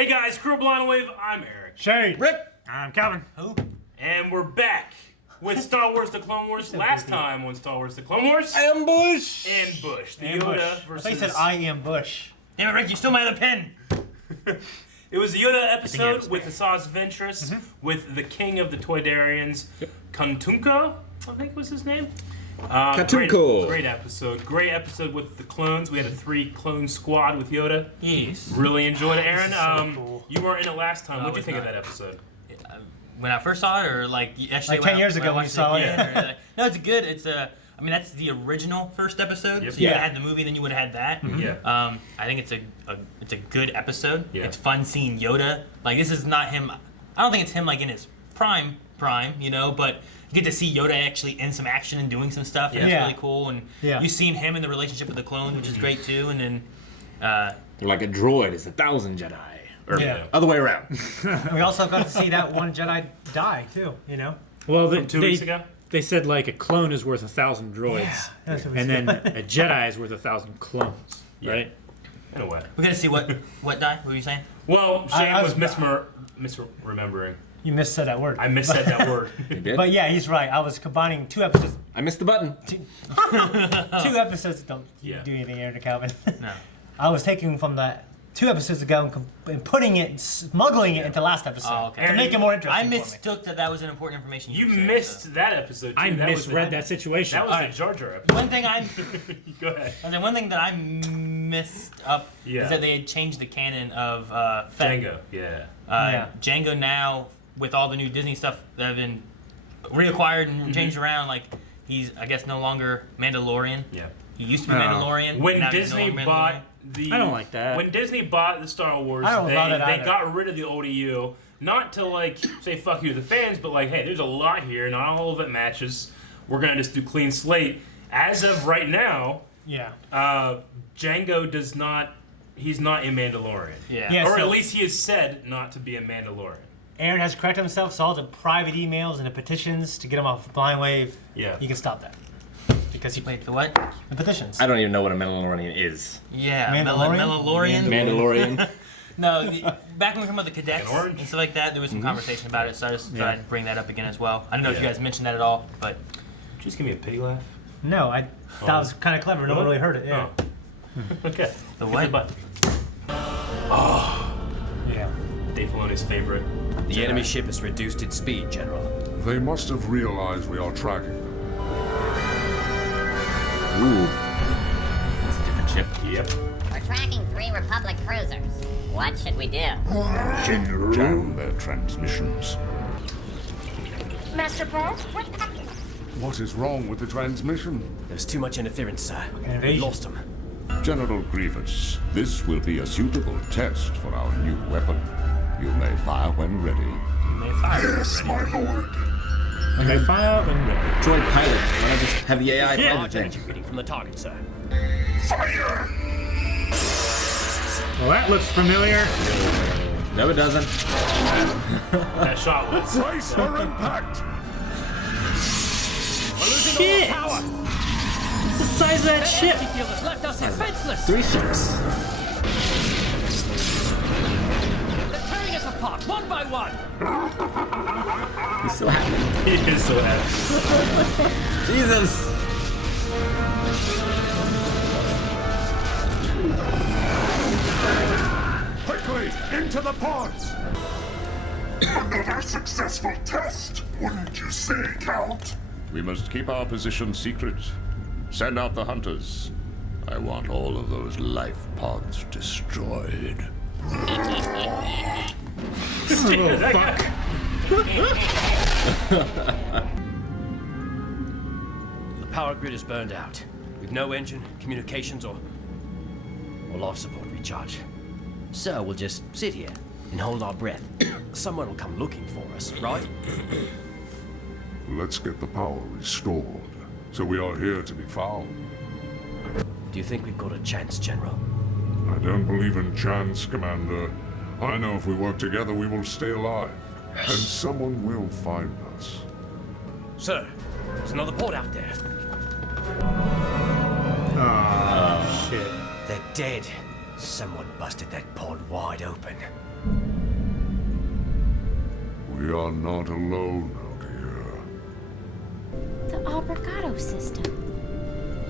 Hey guys, Crew Blind Wave, I'm Eric. Shane. Rick. I'm Calvin. Who? And we're back with Star Wars The Clone Wars. Last time on Star Wars The Clone Wars. Ambush. Ambush. The Yoda versus... I said I am Bush. Damn it, Rick, you stole my other pen. It was the Yoda episode with Asajj Ventress, with the king of the Toydarians, Kantunko, I think was his name. Katunko. Great episode. Great episode with the clones. We had a 3-clone squad with Yoda. Yes. Really enjoyed it. Aaron, So cool. you weren't in it last time. No, What'd you I think was of not. that episode? When I first saw it, or like actually Like 10 years ago when you saw it. Yeah. No, it's good. It's I mean, that's the original first episode. Yep. So you Yeah. had the movie, then you would have had that. Yeah. I think it's a good episode. Yeah. It's fun seeing Yoda. Like, this is not him. I don't think it's him like in his prime, you know, but you get to see Yoda actually in some action and doing some stuff, and it's Yeah. really cool. And Yeah. you've seen him in the relationship with the clones, which is great too. And then Like a droid is 1,000 Jedi. Or Yeah. other way around. And we also got to see that one Jedi die too. You know. Well, From 2 weeks ago? they said like a clone is worth 1,000 droids, That's what we and said. then a Jedi is worth 1,000 clones, right? In a way. we're gonna see what die. What were you saying? Well, Shane I was was- misremembering. You missaid that word. I missaid that word. You did? But yeah, he's right. I was combining two episodes. I missed the button. Two episodes. Don't Yeah. do anything, Aaron to Calvin. No. I was taking from the 2 episodes ago and putting it, smuggling it into last episode Oh, okay. to make it more interesting. I for me. mistook that was an important information. You were saying, missed so. that episode, too. I That was misread the- that situation. That was Alright. the Jar Jar episode. One thing Go ahead. one thing that I missed up Yeah. is that they had changed the canon of Fett. Django, yeah. Yeah. Django now, with all the new Disney stuff that have been reacquired and changed around, like he's I guess no longer Mandalorian. Yeah. He used to be No. Mandalorian. When now he's Disney no longer bought Mandalorian. the... I don't like that. When Disney bought the Star Wars, I don't they love it either. got rid of the old EU. Not to, like, say fuck you to the fans, but, like, hey, there's a lot here. Not all of it matches. We're going to just do clean slate. As of right now, Yeah. Django does not... He's not a Mandalorian. Yeah. Yeah. Or so- at least he has said not to be a Mandalorian. Aaron has corrected himself, so all the private emails and the petitions to get him off Blind Wave, Yeah. you can stop that. Because he Wait, the what? the petitions. I don't even know what a Mandalorian is. Yeah, Mandalorian? Mandalorian. Mandalorian. No, back when we were talking about the cadets An orange? and stuff like that, there was some conversation about it, so I just thought I'd bring that up again as well. I don't know if you guys mentioned that at all, but Just give me a pity laugh. No, that was kind of clever. No one really heard it. Yeah. Oh. Okay. The Hit what? button. Yeah. Dave Filoni's favorite. The enemy ship has reduced its speed, General. They must have realized we are tracking them. Ooh. That's a different ship. Yep. We're tracking 3 Republic cruisers. What should we do? Jam their transmissions. Master Paul? What is wrong with the transmission? There's too much interference, sir. We've Invasion. lost them. General Grievous, this will be a suitable test for our new weapon. You may fire when ready. Yes, my lord. And they fire and ready. Droid pilot. Why not just have the AI fly Large the energy thing? reading from the target, sir. Well, that looks familiar. No, it doesn't. That shot was. Brace for impact! Shit! What's the size of that ship? Field has left us defenseless. 3 ships. They're tearing us apart, one by one. He's so happy. He is so happy. Jesus. Quickly, into the pods! Another successful test, wouldn't you say, Count? We must keep our position secret. Send out the hunters. I want all of those life pods destroyed. Oh, fuck. The power grid is burned out. With no engine, communications, or life support recharge. So we'll just sit here and hold our breath. Someone will come looking for us, right? Let's get the power restored, so we are here to be found. Do you think we've got a chance, General? I don't believe in chance, Commander. I know if we work together, we will stay alive. And someone will find us. Sir, there's another port out there. Oh, shit. They're dead. Someone busted that pod wide open. We are not alone out here. The Obrigado system.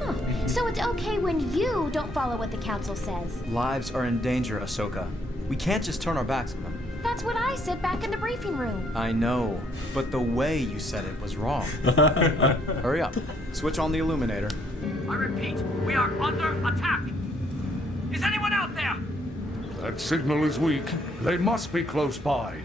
Huh. So it's okay when you don't follow what the council says. Lives are in danger, Ahsoka. We can't just turn our backs on them. That's what I said back in the briefing room. I know, but the way you said it was wrong. Hurry up. Switch on the illuminator. I repeat, we are under attack. Is anyone out there? That signal is weak. They must be close by.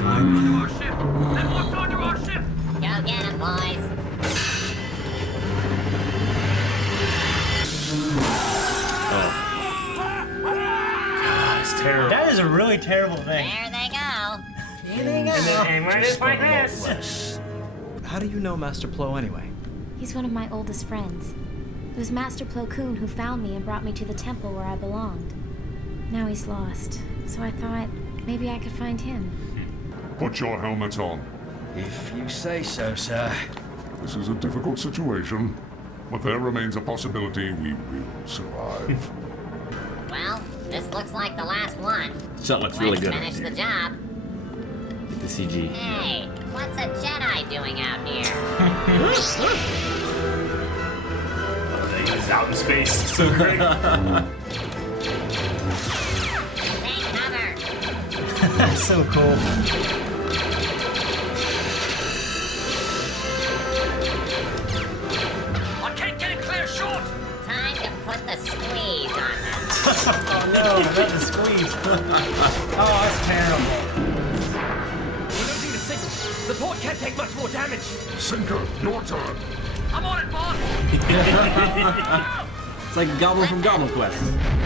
Onto our ship. Then what's onto our ship? Go get him, boys. It's terrible. That is a really terrible thing. There they go. And when it's like this. How do you know Master Plo anyway? He's one of my oldest friends. It was Master Plo Koon who found me and brought me to the temple where I belonged. Now he's lost, so I thought maybe I could find him. Put your helmet on. If you say so, sir. This is a difficult situation, but there remains a possibility we will survive. Well, this looks like the last one. Shot looks really Let's good. finish the job. Get the CG. Hey, what's a Jedi doing out here? He's out in space. So great. Take cover. That's so cool. I can't get a clear shot. Time to put the squeeze on them. Oh no, not the squeeze. Oh, that's terrible. We're losing the signal. The port can't take much more damage. Sinker, your turn. I'm on it, boss. It's like Goblin from Goblin Quest.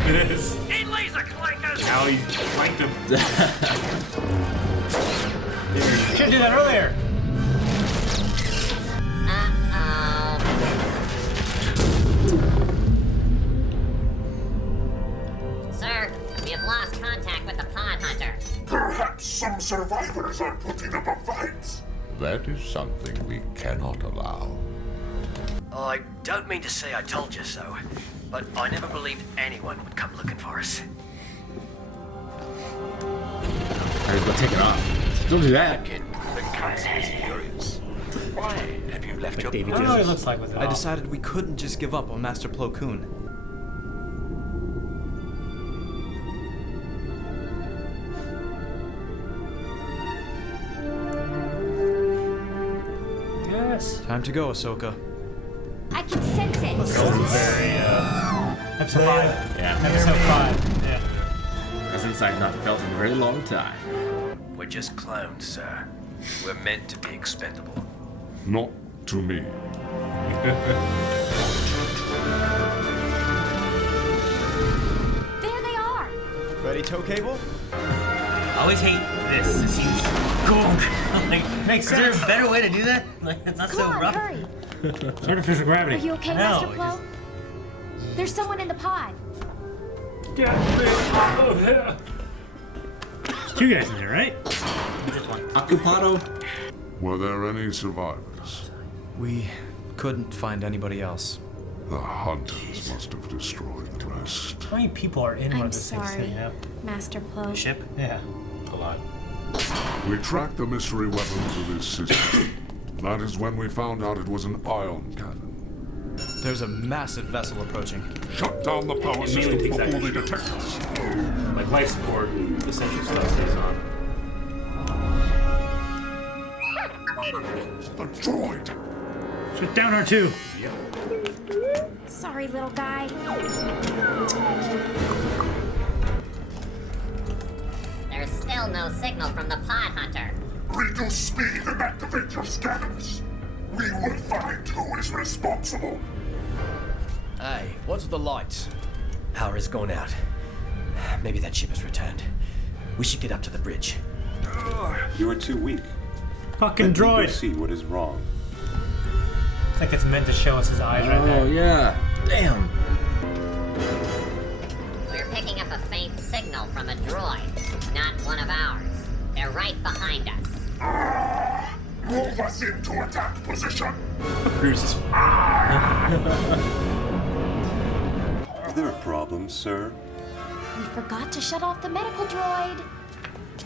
It is. In laser clankers. Now he flanked him. Should do that earlier. Uh-oh. Sir, we have lost contact with the pod hunter. Perhaps some survivors are putting up a fight. That is something we cannot allow. I don't mean to say I told you so, but I never believed anyone would come looking for us. I just go take it off. Don't do that. The council is furious. Why have you left your I don't know what he looks like with it I off. decided we couldn't just give up on Master Plo Koon. Yes. Time to go, Ahsoka. I can sense it. Very, Episode 5. Yeah. Episode 5. Yeah. Presence I've not felt in a very long time. We're just clones, sir. We're meant to be expendable. Not to me. There they are. Ready, tow cable? I always hate this. It seems gunk. Like, Makes is there a sense. better way to do that? Like, it's not Come so on, rough. hurry. It's artificial Are gravity. you okay, No, Master it Plo? There's someone in the pod. Oh, yeah. There's two guys in there, right? Just one. Occupado. Were there any survivors? We couldn't find anybody else. The hunters must have destroyed the rest. How many people are in one I'm of those things? sorry, You know? Master Plo. Ship. Yeah. A lot. We tracked the mystery weapon to this system. That is when we found out it was an ion cannon. There's a massive vessel approaching. Shut down the power It mainly system takes before they actions. detect us. Like life support, essential stuff stays on. The droid! Shut down R2. Sorry, little guy. There's still no signal from the pod hunter. Reduce speed and activate your scanners. We will find who is responsible. Hey, what's with the lights? Power has gone out. Maybe that ship has returned. We should get up to the bridge. You are too weak. Fucking Let me go droid. see what is wrong. It's like it's meant to show us his eyes right there. Oh yeah. Damn. We're picking up a faint signal from a droid, not one of ours. They're right behind us. Move us into attack position. Cruise is. Is there a problem, sir? We forgot to shut off the medical droid.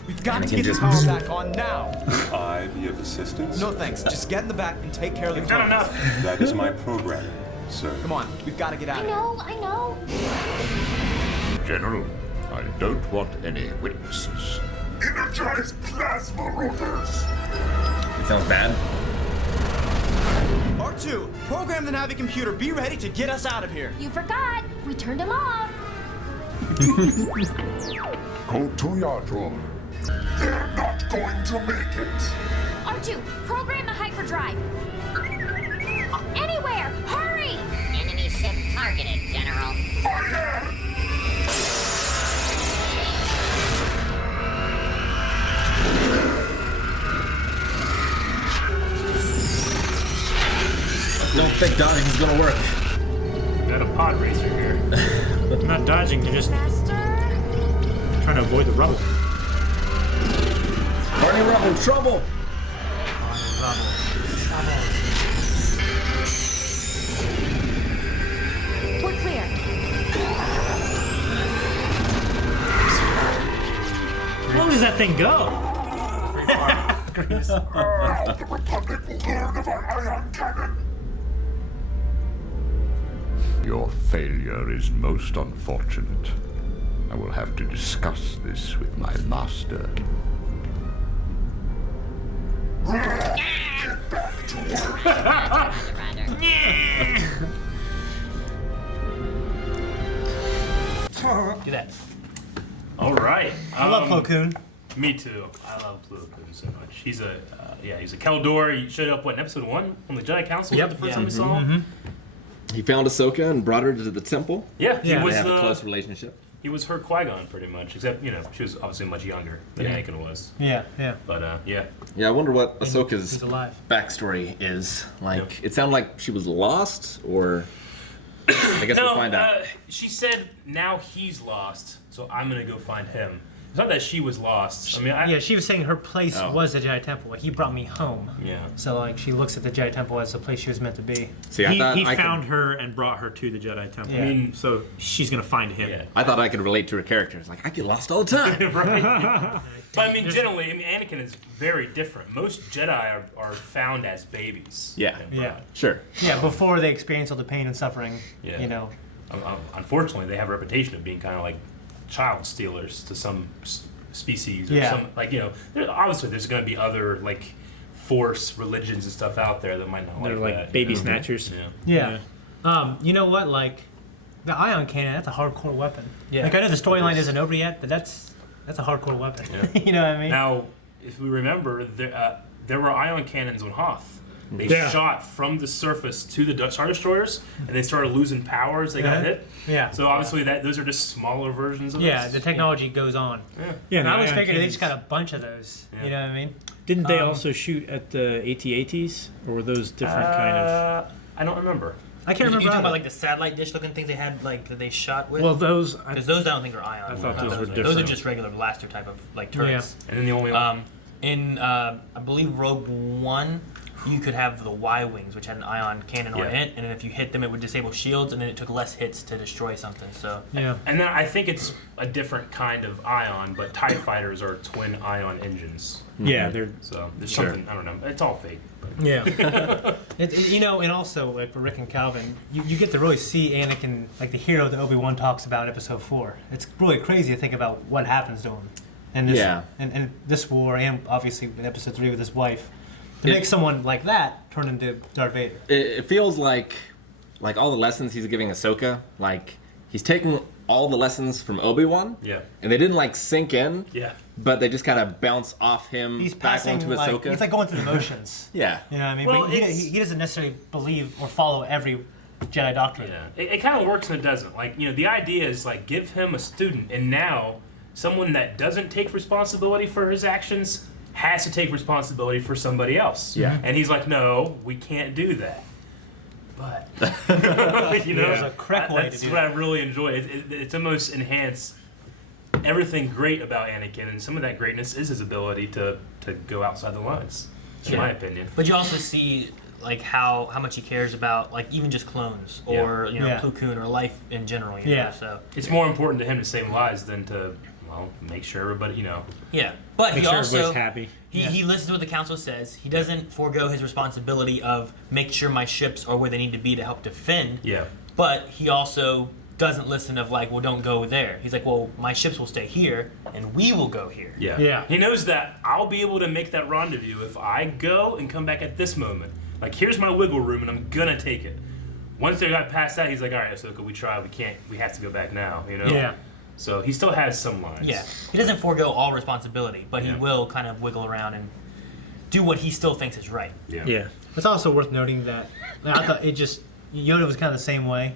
We've got to Anakin get the just- power back on now. I be of assistance? No thanks. Just get in the back and take care of the You've done clones. enough. That is my programming, sir. Come on, we've got to get out I of here. know. General, I don't want any witnesses. Energize plasma rotors. It sounds bad. R2, program the Navi computer. Be ready to get us out of here. You forgot. We turned him off. Go to your drone. They're not going to make it. R2, program the hyperdrive. Anywhere. Hurry. Enemy ship targeted, General. Fire! Don't think dodging is gonna work. Got a pod racer here. They're not dodging, they're just Master. trying to avoid the rubble. Barney Rubble, trouble! We're clear. How long does that thing go? Now the Republic will learn of our ion cannon. Your failure is most unfortunate. I will have to discuss this with my master. Get back to work. Do that. All right. I love Plo Koon. Me too. I love Plo Koon so much. He's a he's a Keldor. He showed up in episode 1 on the Jedi Council. Yep. The first Yeah. time we saw him. He found Ahsoka and brought her to the temple. Yeah, he Yeah. was They have a close relationship. he was her Qui-Gon pretty much, except she was obviously much younger than Anakin was. Yeah. But yeah. Yeah, I wonder what He's Ahsoka's alive. backstory is. Like, it sounded like she was lost, or I guess we'll find out. She said now he's lost, so I'm gonna go find him. It's not that she was lost. I mean, Yeah, she was saying her place Oh. was the Jedi Temple. Like, he brought me home. Yeah. So like she looks at the Jedi Temple as the place she was meant to be. See, I thought He I found could, her and brought her to the Jedi Temple. Yeah. I mean, So she's gonna find him. yeah. I thought I could relate to her character. It's like, I get lost all the time. Right. But I mean, generally, Anakin is very different. Most Jedi are found as babies. Yeah. and Yeah. brought. Sure. Yeah, before they experience all the pain and suffering. Yeah. You know. Unfortunately, they have a reputation of being kind of like child stealers to some species. Or Yeah. some, like, obviously there's going to be other, like, Force religions and stuff out there that might not They're like like that. baby you know? snatchers. Yeah. Yeah. You know what? Like, the ion cannon, that's a hardcore weapon. Yeah. Like, I know the storyline isn't over yet, but that's a hardcore weapon. Yeah. You know what I mean? Now, if we remember, there were ion cannons on Hoth. They Yeah. shot from the surface to the Star Destroyers, and they started losing power as they got hit. Yeah. So obviously, those are just smaller versions of Yeah, this. the technology goes on. Yeah, And I always ion figured they cannons- just got a bunch of those. Yeah. You know what I mean? Didn't they also shoot at the AT-ATs, or were those different kind of? I don't remember. I can't You remember. talking about either. like the satellite dish looking things they had, like that they shot with? Well, those. Because those I don't think are ion. I thought Not those were Those different. are just regular blaster type of like turrets. And then the only In I believe Rogue One, you could have the Y-wings, which had an ion cannon on Yeah. it, and then if you hit them, it would disable shields, and then it took less hits to destroy something. So Yeah. And then I think it's a different kind of ion, but TIE fighters are twin ion engines. Yeah, they're. So there's Sure. something, I don't know. It's all fake. But. Yeah. And also, like, for Rick and Calvin, you get to really see Anakin, like the hero that Obi-Wan talks about in Episode 4. It's really crazy to think about what happens to him. And this, Yeah. and this war, and obviously in Episode 3 with his wife. To make someone like that turn into Darth Vader. It feels like all the lessons he's giving Ahsoka, like he's taking all the lessons from Obi-Wan, Yeah. and they didn't like sink in, Yeah. but they just kind of bounce off him He's back passing, onto like, Ahsoka. he's like going through the motions. Yeah. You know what I mean? Well, but he it's- he doesn't necessarily believe or follow every Jedi doctrine. Yeah. It kind of works and it doesn't. Like, the idea is, like, give him a student, and now someone that doesn't take responsibility for his actions has to take responsibility for somebody else. Yeah. And he's like, no, we can't do that. But, There's a correct way to that's do what I really enjoy. It's almost enhanced everything great about Anakin, and some of that greatness is his ability to go outside the lines, in my opinion. But you also see, like how much he cares about like even just clones or Plo Koon or life in general. You know, so it's more important to him to save lives than to make sure everybody Yeah, but make he sure also everybody's happy. He listens to what the council says. He doesn't forego his responsibility of make sure my ships are where they need to be to help defend. Yeah. But he also doesn't listen of like, well, don't go there. He's like, well, my ships will stay here, and we will go here. Yeah. He knows that I'll be able to make that rendezvous if I go and come back at this moment. Like, here's my wiggle room, and I'm gonna take it. Once they got past that, he's like, all right, Ahsoka, we tried. We can't. We have to go back now. Yeah. So he still has some lines. Yeah. He doesn't forego all responsibility, but he will kind of wiggle around and do what he still thinks is right. Yeah. It's also worth noting that I thought Yoda was kind of the same way.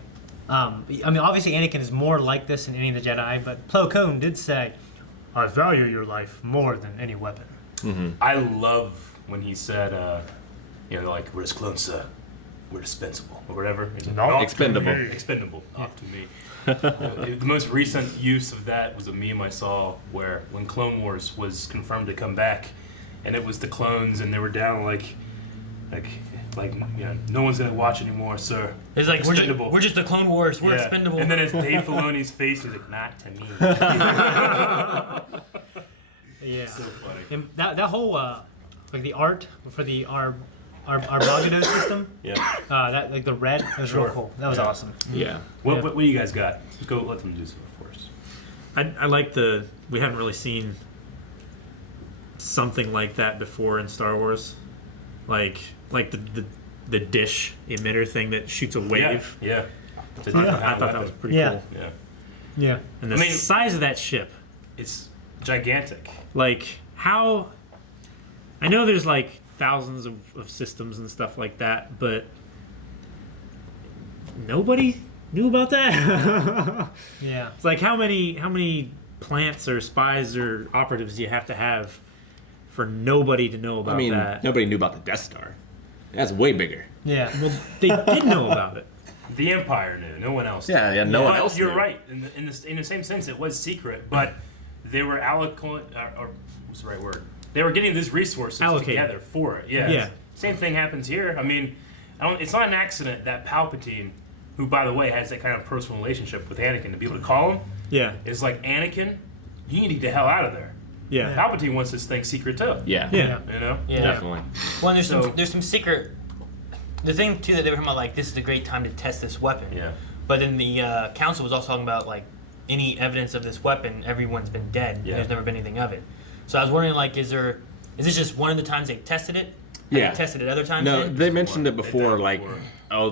I mean, obviously Anakin is more like this than any of the Jedi, but Plo Koon did say, "I value your life more than any weapon." Mm-hmm. I love when he said, like, we're just clones, sir. We're dispensable, or whatever. Not expendable. Expendable, not to me. The most recent use of that was a meme I saw where when Clone Wars was confirmed to come back, and it was the clones, and they were down like no one's gonna watch anymore, sir. It's like we're just the Clone Wars. We're expendable. And then it's Dave Filoni's face. He's like, not to me. Yeah. So funny. And that whole like the art for the Armageddon system. Yeah. That like the red was real cool. That was awesome. Yeah. What do you guys got? Let's go. Let them do some first. I like we haven't really seen something like that before in Star Wars, like the dish emitter thing that shoots a wave. Yeah. I thought that was pretty cool. Yeah. Yeah. And the size of that ship, it's gigantic. Like how? I know there's like thousands of systems and stuff like that, but nobody knew about that. Yeah. It's like how many plants or spies or operatives do you have to have for nobody to know about that? Nobody knew about the Death Star. That's way bigger. Yeah. Well, they did know about it. The Empire knew. No one else. Yeah, no one else. You're knew. right. In the same sense, it was secret, but they were or what's the right word? They were getting these resources together for it. Yeah. Same thing happens here. I mean, it's not an accident that Palpatine, who by the way has that kind of personal relationship with Anakin, to be able to call him, is like, Anakin, you need to get the hell out of there. Yeah. Palpatine wants this thing secret too. Yeah. Yeah. Definitely. Well, and there's some secret. The thing too that they were talking about, like, this is a great time to test this weapon. Yeah. But then the council was also talking about like any evidence of this weapon, everyone's been dead. Yeah. There's never been anything of it. So I was wondering, like, is this just one of the times they've tested it? Have they tested it other times? No, then? they mentioned it before, like,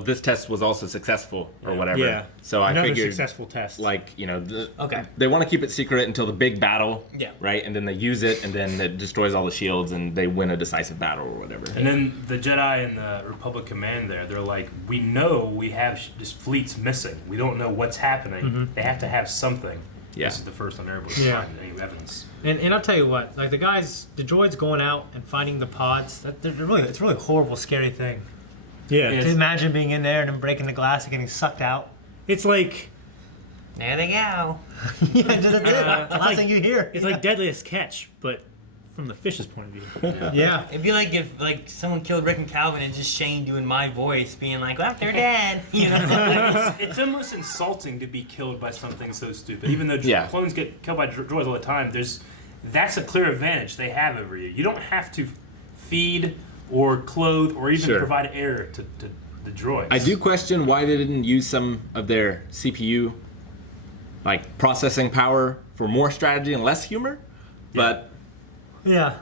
this test was also successful or whatever. Yeah. So I Another figured, successful test. like, Okay. they want to keep it secret until the big battle. Yeah. Right, and then they use it, and then it destroys all the shields, and they win a decisive battle or whatever. And then the Jedi and the Republic command they're like, we know we have this fleet's missing. We don't know what's happening. Mm-hmm. They have to have something. Yeah. This is the first time they're able to find any evidence. And I'll tell you what, like the droids going out and finding the pods, it's a really horrible, scary thing. Yeah. To imagine being in there and then breaking the glass and getting sucked out. It's like, there they go. Yeah, that's it. The last thing you hear. It's like Deadliest Catch, but from the fish's point of view. Yeah. It'd be like if like someone killed Rick and Calvin and just Shane doing my voice, being like, "Well, they're dead." You know. It's almost insulting to be killed by something so stupid. Even though clones get killed by droids all the time, that's a clear advantage they have over you. You don't have to feed or clothe or even provide air to the droids. I do question why they didn't use some of their CPU, like processing power, for more strategy and less humor. But yeah.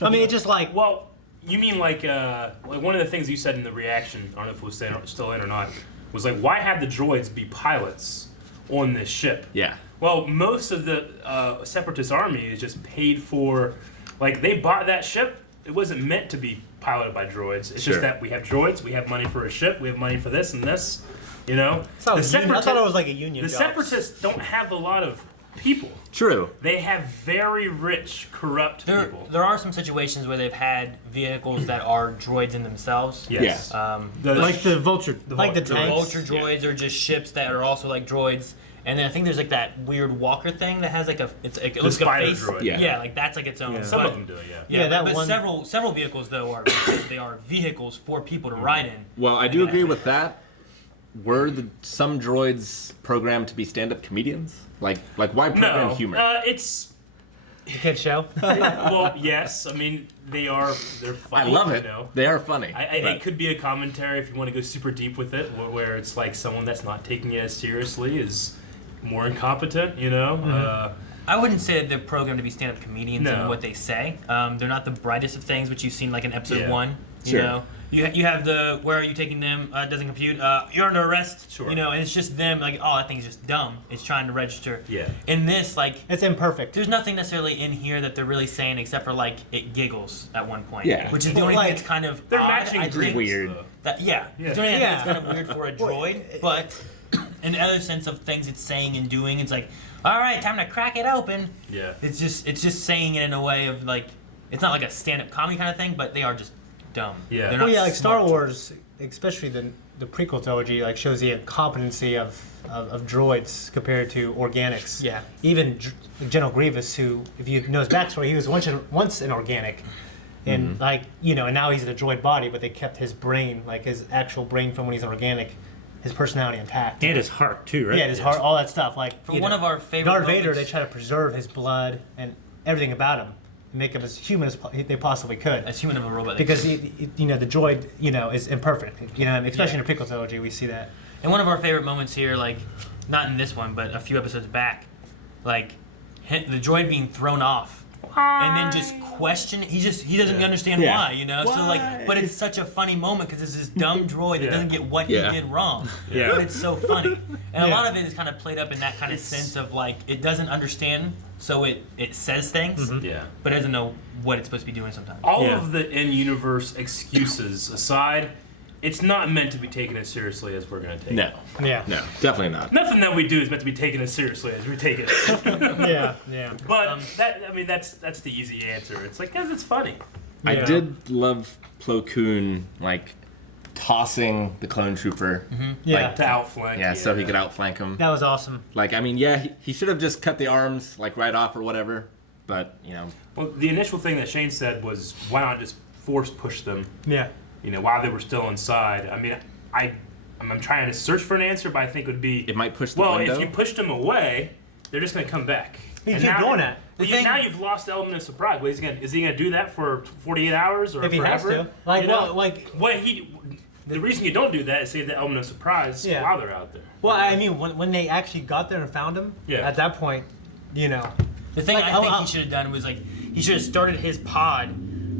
I mean, it's just like, well, you mean like one of the things you said in the reaction, I don't know if it was still in or not, was like, why have the droids be pilots on this ship? Yeah. Well, most of the Separatist army is just paid for, like, they bought that ship. It wasn't meant to be piloted by droids. It's just that we have droids, we have money for a ship, we have money for this and this, you know? I thought it was like a union The job. Separatists don't have a lot of people. True. They have very rich, corrupt people. There are some situations where they've had vehicles that are droids in themselves. Yes. Like the Vulture. The Vulture droids are just ships that are also like droids. And then I think there's like that weird walker thing that has like it looks like a face. Droid. Yeah, like that's like its own. Yeah. Some of them do it, Yeah, that but one. several vehicles though are they are vehicles for people to ride in. Well, I do agree with that. Were some droids programmed to be stand-up comedians? Like why program humor? It's You can't show. well, yes. I mean, they're funny. I love it. You know? They are funny. It could be a commentary if you want to go super deep with it, where it's like someone that's not taking it as seriously is more incompetent. You know. I wouldn't say that they're programmed to be stand-up comedians No. in what they say. They're not the brightest of things, which you've seen like in episode 1. You Sure. know, you have the where are you taking them? Doesn't compute. You're under arrest. Sure. You know, and it's just them like, oh, that thing's just dumb. It's trying to register. Yeah. In this, like, It's imperfect. there's nothing necessarily in here that they're really saying except for like it giggles at one point. Yeah. Which is the Well, only like, thing that's kind of They're odd, matching I dreams. think. Weird. That, yeah. Yeah. It's the only thing Yeah. that's kind of weird for a droid, but in the other sense of things it's saying and doing, it's like, all right, time to crack it open. Yeah. It's just saying it in a way of like, it's not like a stand-up comedy kind of thing, but they are just dumb. Yeah. They're Well, not yeah, like Star smart. Wars, especially the prequel trilogy, like shows the incompetency of droids compared to organics. Yeah. Even General Grievous, who, if you know his backstory, he was once an organic, and like and now he's in a droid body, but they kept his brain, like his actual brain from when he's an organic, his personality intact. And his heart too, right? Yeah, his heart, all that stuff. Like For one of our favorite Darth Vader, moments- they try to preserve his blood and everything about him, and make him as human as they possibly could. As human of a robot. Because the droid, is imperfect. Especially in the prequel trilogy, we see that. And one of our favorite moments here, like, not in this one, but a few episodes back, like, the droid being thrown off. And then just question. He doesn't understand why, So like, but it's such a funny moment because it's this dumb droid that doesn't get what he did wrong. Yeah. But it's so funny, and a lot of it is kind of played up in that kind of sense of like it doesn't understand, so it says things, Yeah. but it doesn't know what it's supposed to be doing sometimes. All of the in-universe excuses aside, it's not meant to be taken as seriously as we're going to take it. Yeah. No, definitely not. Nothing that we do is meant to be taken as seriously as we take it. Yeah. But that's the easy answer. It's like, because it's funny. I did love Plo Koon like tossing the clone trooper. Yeah. To outflank. Yeah, so he could outflank him. That was awesome. Like, I mean, he should have just cut the arms like right off or whatever. But Well, the initial thing that Shane said was, why not just force push them? Yeah. While they were still inside. I mean, I'm trying to search for an answer, but I think it would be it might push the window. if you pushed them away, they're just going to come back. You And keep now, doing that. Now you've lost the element of surprise. What is he going to do that for 48 hours or If he has forever? to. Like, The reason you don't do that is save the element of surprise while they're out there. Well, I mean, when they actually got there and found him, at that point, The thing Like, I think he should have done was like he should have started his pod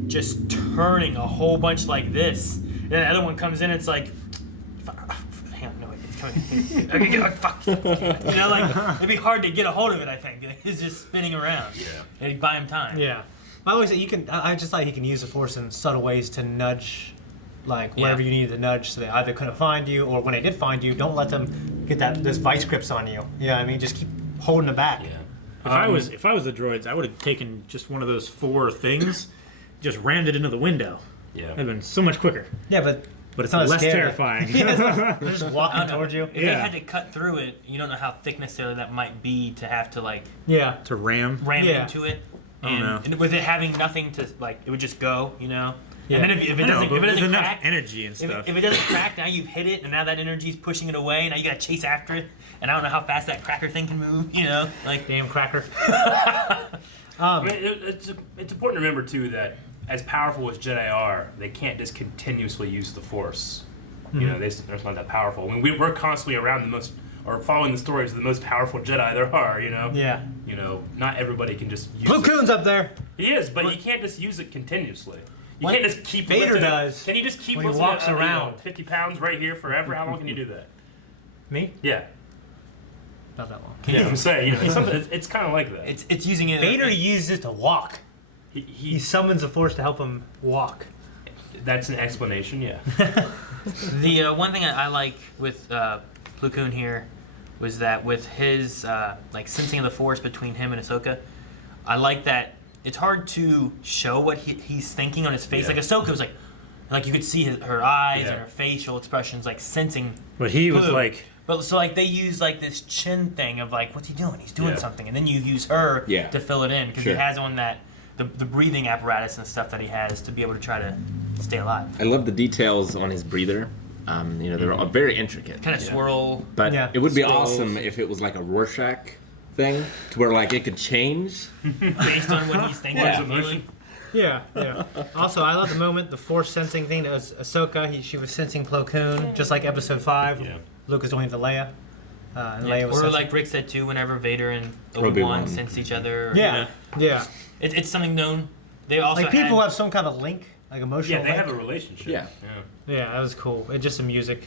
just turning a whole bunch like this, and then the other one comes in. And it's like, hang on, no, it's coming. Okay, fuck. Like it'd be hard to get a hold of it. I think it's just spinning around. Yeah, and buy him time. Yeah, I always say I just like he can use the Force in subtle ways to nudge, like wherever you need to nudge, so they either couldn't find you, or when they did find you, don't let them get those vice grips on you. You know what I mean? Just keep holding it back. Yeah. If I was the droids, I would have taken just one of those 4 things, just rammed it into the window. Yeah. It'd have been so much quicker. Yeah, but it's not less scary. terrifying. They're just walking towards you. If they had to cut through it, you don't know how thick necessarily that might be to have to like to ram into it, and with it having nothing to like, it would just go, Yeah. And then if it doesn't enough crack, energy and stuff. If it doesn't crack, now you've hit it, and now that energy's pushing it away. Now you gotta chase after it, and I don't know how fast that cracker thing can move. Like damn cracker. I mean, it's important to remember too that as powerful as Jedi are, they can't just continuously use the Force. They're not that powerful. I mean, we're constantly around following the stories of the most powerful Jedi there are. Yeah. Not everybody can just use Plo Koon's it. up there. He is, but you can't just use it continuously. You What can't just keep Vader lifting it. does Can you just keep when he lifting walks it, around. 50 pounds right here forever? How long can you do that? Me? Yeah. Not that long. Yeah, I'm saying, it's kind of like that. It's using it. Vader uses it to walk. He summons the Force to help him walk. That's an explanation, yeah. The one thing I like with Plo Koon here was that with his like sensing of the Force between him and Ahsoka, I like that it's hard to show what he's thinking on his face. Yeah. Like Ahsoka was like you could see her eyes and her facial expressions like sensing. But he was Plo. like But so like they use like this chin thing of like, what's he doing? He's doing something, and then you use her to fill it in because he has on that the breathing apparatus and stuff that he has to be able to try to stay alive. I love the details on his breather. They're all very intricate. Kind of swirl. But it would be awesome if it was like a Rorschach thing, to where like it could change based on what he's thinking. Yeah. Also, I love the moment, the force sensing thing. That was Ahsoka. She was sensing Plo Koon, just like Episode 5. Yeah. Luke was doing it to Leia. And Leia was sensing. Like Rick said too, whenever Vader and Obi-Wan sense each other. Yeah. It's something known. They also like people have some kind of link, like emotional. Yeah, they have a relationship. Yeah, that was cool. It's just some music.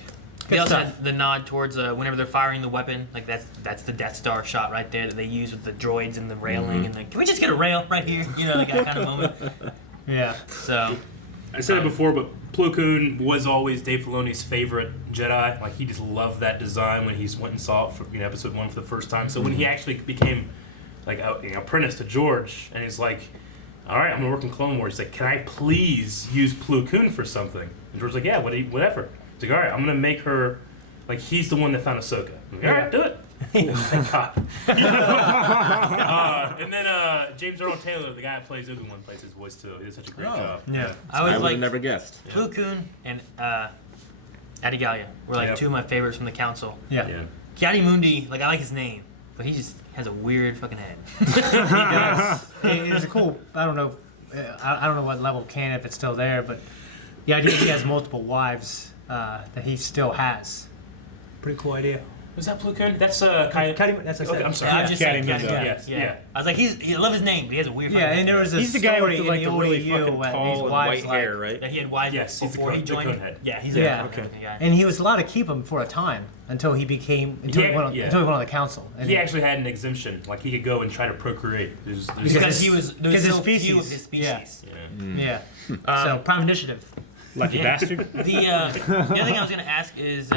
They also had the nod towards whenever they're firing the weapon, like that's the Death Star shot right there that they use with the droids and the railing and like, can we just get a rail right here? Like that kind of moment. Yeah. So I said it before, but Plo Koon was always Dave Filoni's favorite Jedi. Like he just loved that design when he went and saw it for Episode 1 for the first time. So when he actually became like an apprentice to George, and he's like, all right, I'm gonna work in Clone Wars. He's like, can I please use Plo Koon for something? And George's like, yeah, whatever. He's like, all right, I'm gonna make her like he's the one that found Ahsoka. I'm like, all right, do it. Cool, thank God. And then James Earl Taylor, the guy that plays Obi-Wan, plays his voice too. He did such a great job. Yeah, I would have never guessed. Plo Koon and Adigalia were like two of my favorites from the Council. Yeah. Ki-Adi-Mundi, like I like his name, but he just has a weird fucking head. He does. It was a cool. I don't know what level canon if it's still there, but the idea he has multiple wives that he still has. Pretty cool idea. Was that Plo Koon? That's that's I said. Okay, I'm sorry. I just said yeah. I was like, I love his name, but he has a weird. Yeah, and there was a he's the guy with story the really fucking tall and white hair, right? That he had wives before he joined. Yeah, he's okay. And he was allowed to keep them for a time until he became until he went on the council. And he actually had an exemption, like he could go and try to procreate. Because he was his so species. few of his species. Yeah. So prime initiative. Lucky bastard. The other thing I was gonna ask is,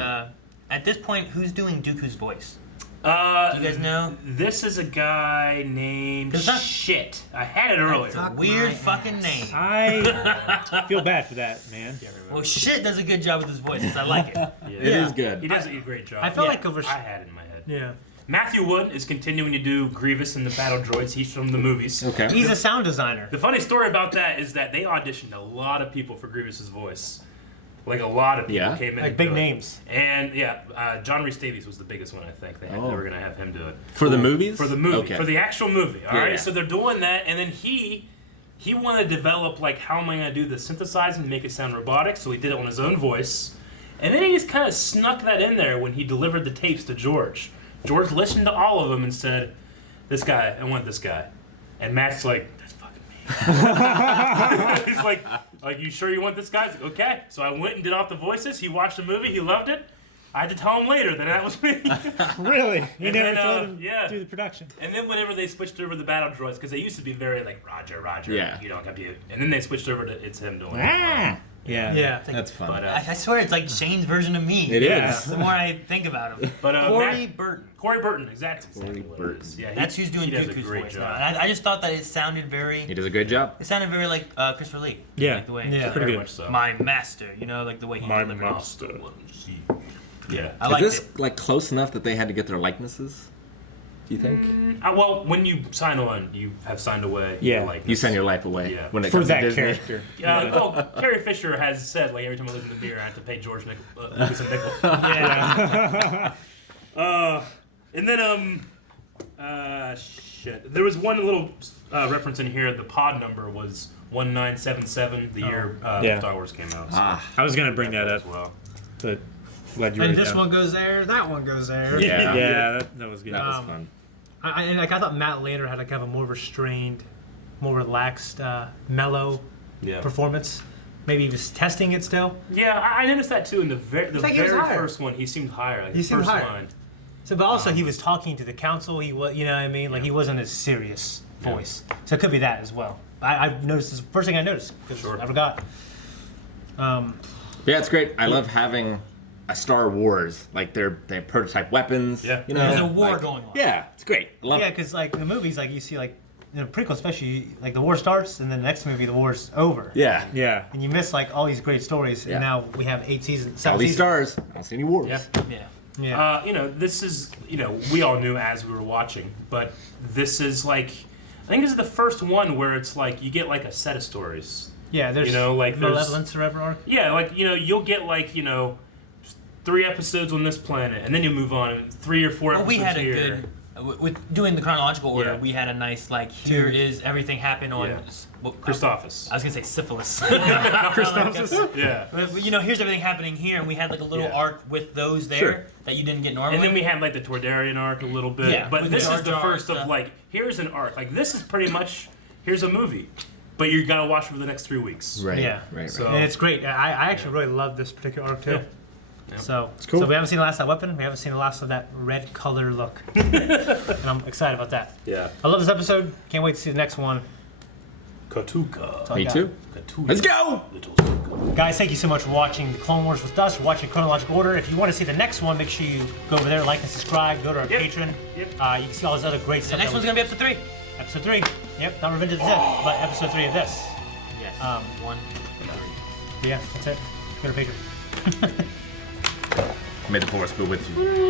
at this point, who's doing Dooku's voice? Do you guys know? This is a guy named Shit. I had it earlier. It's a weird fucking name. I feel bad for that, man. Well, Shit does a good job with his voice. I like it. It is good. He does a great job. I felt like I had it in my head. Yeah. Matthew Wood is continuing to do Grievous in the Battle Droids. He's from the movies. Okay. He's a sound designer. The funny story about that is that they auditioned a lot of people for Grievous's voice. Like a lot of people came in. Like big names. And John Rhys Davies was the biggest one, I think. They were going to have him do it. For the movies? For the movie. Okay. For the actual movie. All right. So they're doing that, and then he wanted to develop, like, how am I going to do the synthesizing to make it sound robotic? So he did it on his own voice. And then he just kind of snuck that in there when he delivered the tapes to George. George listened to all of them and said, this guy, I want this guy. And Matt's like, that's fucking me. He's like, you sure you want this guy? He's like, okay. So I went and did off the voices. He watched the movie. He loved it. I had to tell him later that that was me. Really? You and never then, told him do the production? And then whenever they switched over to the Battle Droids, because they used to be very like, Roger, Yeah. you don't compute. And then they switched over to it's him doing it. Yeah. That's fun. But, I swear it's like Shane's version of me. It is. The more I think about him. But Corey Burton. Corey Burton, exactly what it is. Yeah, that's who's doing does a Dooku's great voice job. now. And I just thought that it sounded very... He does a great job. It sounded very like Christopher Lee. Yeah. Like the way Yeah. Pretty good. Much so. My master, like the way he My delivered master. Yeah. I liked Is this it. like close enough that they had to get their likenesses? Do you think? Well, when you sign on, you have signed away. Yeah. your likeness. You send your life away when it For comes that to Disney. character. Well, Carrie Fisher has said, like, every time I look in the mirror, I have to pay George Lucas a nickel. Yeah. And then, shit. There was one little reference in here. The pod number was 1977, the year Star Wars came out. So I was going to bring that up. as well. But glad you And wrote it this down. one goes there, that one goes there. Yeah, that was good. That was fun. I thought Matt Lanter had like kind of a more restrained, more relaxed, mellow performance. Maybe he was testing it still. Yeah, I noticed that too in the very like he was higher. first one. He seemed higher. Like He seemed first higher. line. So, but also he was talking to the council. He was, you know what I mean? Like he wasn't his serious voice. So it could be that as well. I've noticed this. First thing I noticed because I forgot. Yeah, it's great. I love having a Star Wars. Like they have prototype weapons. Yeah. You know, There's a war going on. Yeah, it's great. I love Yeah, it. because like in the movies, like you see like in a prequel, especially like the war starts and then the next movie the war's over. Yeah. Yeah. And you miss like all these great stories. Yeah. And now we have 8 seasons, 7 All these seasons. stars. I don't see any wars. Yeah. Yeah. Yeah. This is, we all knew as we were watching, but this is like, I think this is the first one where it's like you get like a set of stories. Yeah, there's Malevolence or whatever arc. Yeah, like, you'll get like, 3 episodes on this planet, and then you move on 3 or 4 episodes we had a here. good with doing the chronological order. We had a nice here is everything happened on Christophus. I was gonna say syphilis. Christophus. Yeah. Here's everything happening here, and we had like a little arc with those there that you didn't get normally. And then we had like the Tordarian arc a little bit. Yeah, but this is the first of like, here's an arc. Like this is pretty much here's a movie. But you gotta watch it for the next 3 weeks. Right. Yeah. Right. So, and it's great. I actually really love this particular arc too. Yeah. So it's cool. So we haven't seen the last of that weapon. We haven't seen the last of that red color look. And I'm excited about that. Yeah. I love this episode. Can't wait to see the next one. Katuka. Me too. Let's go! Guys, thank you so much for watching the Clone Wars with us. We're watching Chronological Order. If you want to see the next one, make sure you go over there, like and subscribe. Go to our Patreon. Yep. You can see all this other great stuff. The next one's gonna be episode 3. Episode 3. Yep. Not Revenge of the Sith, but episode 3 of this. Yes. 1. Yeah, that's it. Go to Patreon. May the force be with you.